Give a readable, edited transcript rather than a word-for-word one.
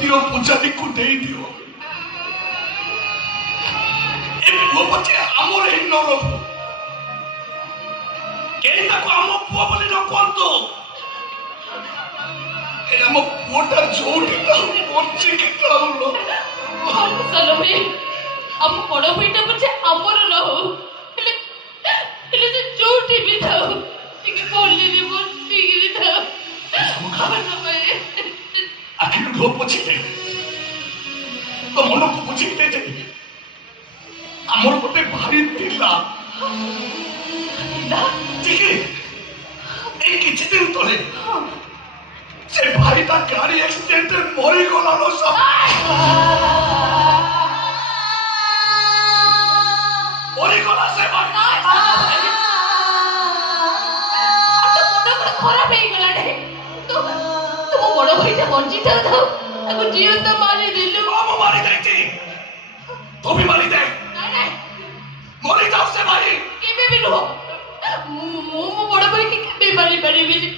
ଦିଅ ପୂଜାରୀକୁ ଦେଇଦିଅ। ଏ ପୁଅ ପଛେ ଆମର ହିଁ ନ ରହୁ, କେହି ତାକୁ ଆମ ପୁଅ ବୋଲି ନ କୁହନ୍ତୁ। ଆମ ପୁଅଟା ଯୋଉଠି ଥାଉ ବଞ୍ଚିକି ଥାଉ। ସାନ ଭାଇ, ଆମ ବଡ ଭାଇଟା ପଛେ ଆମର ରହୁ, ହେଲେ ସେ ଯୋଉଠି ବି ଥାଉ ଟିକେ ଭଲରେ ବଞ୍ଚିକିରି ଥାଉ। ଆଖିରୁ ଲୁହ ପୋଛି ଦେ, ତୋ ମନକୁ ବୁଝେଇ ଦେ ଯେ ଆମର ଗୋଟେ ଭାଇ ଥିଲା। ଟିକେ ଏଇ କିଛି ଦିନ ତଳେ ସେ ଭାଇଟା ଗାଡି ଆକ୍ସିଡେଣ୍ଟରେ ମରିଗଲା। ମରିଗଲା ସେ ଭାଇ। ଖରାପ ହେଇଗଲାଣି। ତୁମ ବଡ ଭାଇଟା ବଞ୍ଚିଥାଉ ଥାଉ ତାକୁ ଜିଅନ୍ତା ମାରିଦେଲୁ। ମୁଁ ମାରିଦେଇଛି, ତୁ ବି ମାରିଦେ। ମରିଯାଉ ସେ ଭାଇ। କେବେ ବି ନୁହଁ, ମୁଁ ମୋ ବଡ ଭାଇକି କେବେ ମାରିପାରିବିନି।